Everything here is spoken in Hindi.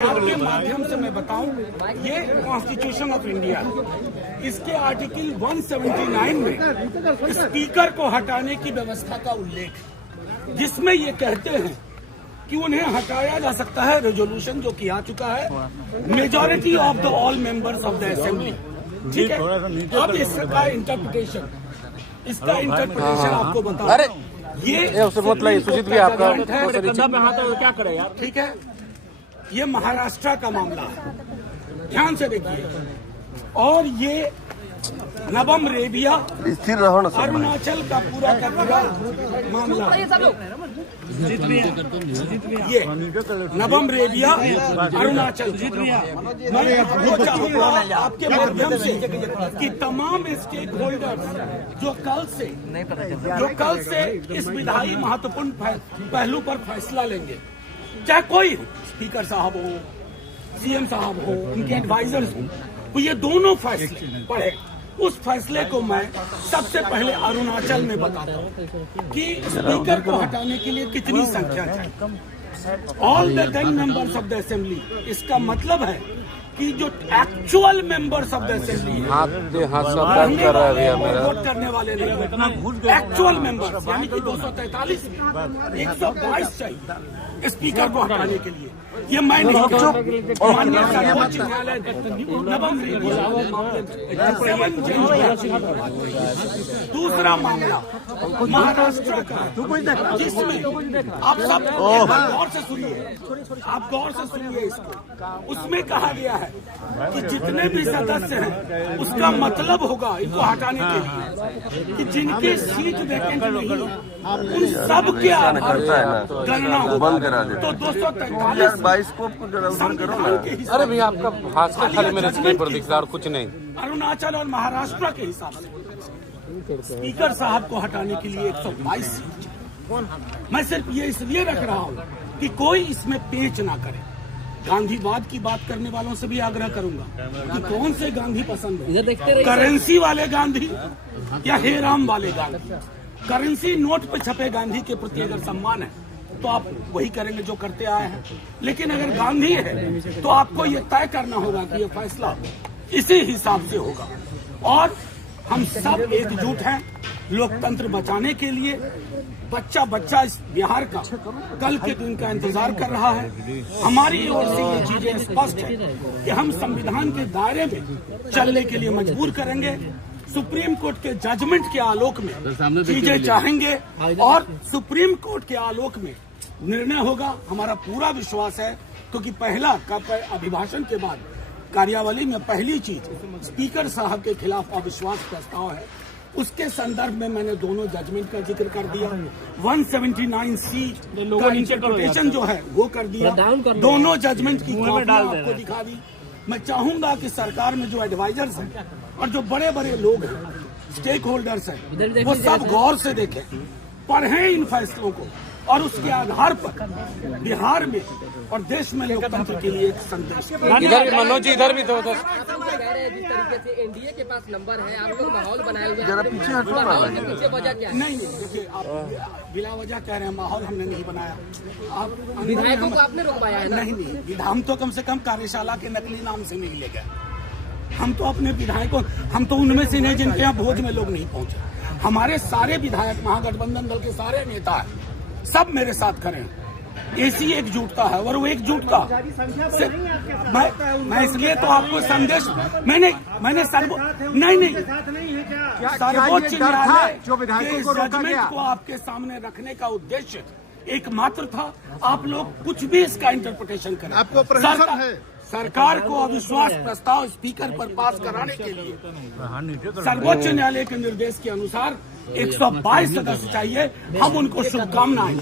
आपके माध्यम से मैं बताऊं, ये कॉन्स्टिट्यूशन ऑफ इंडिया, इसके आर्टिकल 179 में स्पीकर को हटाने की व्यवस्था का उल्लेख, जिसमें ये कहते हैं कि उन्हें हटाया जा सकता है, रेजोल्यूशन जो किया चुका है majority of the all members of the assembly. ठीक है, अब इसका इंटरप्रिटेशन आपको बता, ये सुजीत भी आपका क्या करे यार। ठीक है, ये महाराष्ट्र का मामला है, ध्यान से देखिए, और ये नवम रेबिया स्थिर रहो ना, अरुणाचल का पूरा का पूरा मामला, ये नवम रेबिया अरुणाचल। मैं आपको चाहूंगा आपके माध्यम से कि तमाम स्टेक होल्डर्स जो कल से इस विधायी महत्वपूर्ण पहलू पर फैसला लेंगे, चाहे कोई स्पीकर साहब हो, सीएम साहब हो, उनके एडवाइजर्स हो, तो ये दोनों फैसले पढ़े। उस फैसले को मैं सबसे पहले अरुणाचल में बताता हूँ कि स्पीकर को हटाने के लिए कितनी संख्या चाहिए, all the 10 members of the assembly. इसका मतलब है कि जो actual members of the assembly vote करने वाले नहीं, एक्चुअल मेंबर्स यानी कि 243 में 122 चाहिए स्पीकर को हटाने के लिए। ये मैं नहीं माननीय सर्वोच्च न्यायालय नवम दूसरा मामला महाराष्ट्र का, जिसमें आप सब गौर से सुनिए, इसको उसमें कहा गया है कि जितने भी सदस्य हैं उसका मतलब होगा इनको हटाने के लिए कि जिनकी सीट वैकेंट नहीं उन सब के आधार पर गणना बंद करा दे। तो 243 बाइस्कोप को अरे भैया आपका भाषा खाली मेरे स्क्रीन पर दिख रहा है और कुछ नहीं। अरुणाचल और महाराष्ट्र के हिसाब से स्पीकर साहब को हटाने के लिए 122 सीट। मैं सिर्फ ये इसलिए रख रहा हूँ कि कोई इसमें पेच ना करे। गांधीवाद की बात करने वालों से भी आग्रह करूंगा कि कौन से गांधी पसंद है, करेंसी वाले गांधी या हेराम वाले गांधी। करेंसी नोट पे छपे गांधी के प्रति अगर सम्मान है तो आप वही करेंगे जो करते आए हैं, लेकिन अगर गांधी है तो आपको ये तय करना होगा कि ये फैसला इसी हिसाब से होगा। और हम सब एकजुट हैं लोकतंत्र बचाने के लिए। बच्चा इस बिहार का कल के दिन का इंतजार कर रहा है। हमारी ओर से ये चीजें स्पष्ट है कि हम संविधान के दायरे में चलने के लिए मजबूर करेंगे, सुप्रीम कोर्ट के जजमेंट के आलोक में चीजें चाहेंगे और सुप्रीम कोर्ट के आलोक में निर्णय होगा। हमारा पूरा विश्वास है, क्योंकि पहला अभिभाषण के बाद कार्यावली में पहली चीज स्पीकर साहब के खिलाफ अविश्वास प्रस्ताव है। उसके संदर्भ में मैंने दोनों जजमेंट का जिक्र कर दिया, 179C का इंटरप्रिटेशन जो है वो कर दिया, दोनों जजमेंट की कॉपी आपको दिखा दी। मैं चाहूंगा कि सरकार में जो एडवाइजर्स हैं और जो बड़े बड़े लोग हैं, स्टेक होल्डर्स हैं, वो सब गौर से देखें, पढ़ें इन फैसलों को और उसके आधार पर बिहार में और देश में लोकतंत्र के लिए एक संदेश। इधर मनोज जी, इधर भी तो जिस तरीके से एनडीए के पास नंबर है, आप लोग माहौल बनाए हुए जरा पीछे हटो ना। पीछे वजह क्या है? नहीं, देखिए आप बिला वजह कह रहे हैं, माहौल हमने नहीं बनाया। आप विधायकों को आपने रुकवाया है ना? नहीं, हम तो कम से कम कार्यशाला के नकली नाम से नहीं ले गए। हम तो अपने विधायकों, हम तो उनमें से नहीं जिनके यहाँ भोज में लोग नहीं पहुंचे। हमारे सारे विधायक, महागठबंधन दल के सारे नेता हैं, सब मेरे साथ खड़े हैं। ऐसी एकजुटता है और वो एकजुटता मैं इसलिए तो आपको संदेश मैंने नहीं सर्वोच्च न्यायालय के जजमेंट को आपके सामने रखने का उद्देश्य एकमात्र था। आप लोग कुछ भी इसका इंटरप्रिटेशन करें, आपको प्रशासन है। सरकार को अविश्वास प्रस्ताव स्पीकर पर पास कराने के लिए सर्वोच्च न्यायालय के निर्देश के अनुसार 122 सदस्य चाहिए। हम उनको शुभकामनाएं।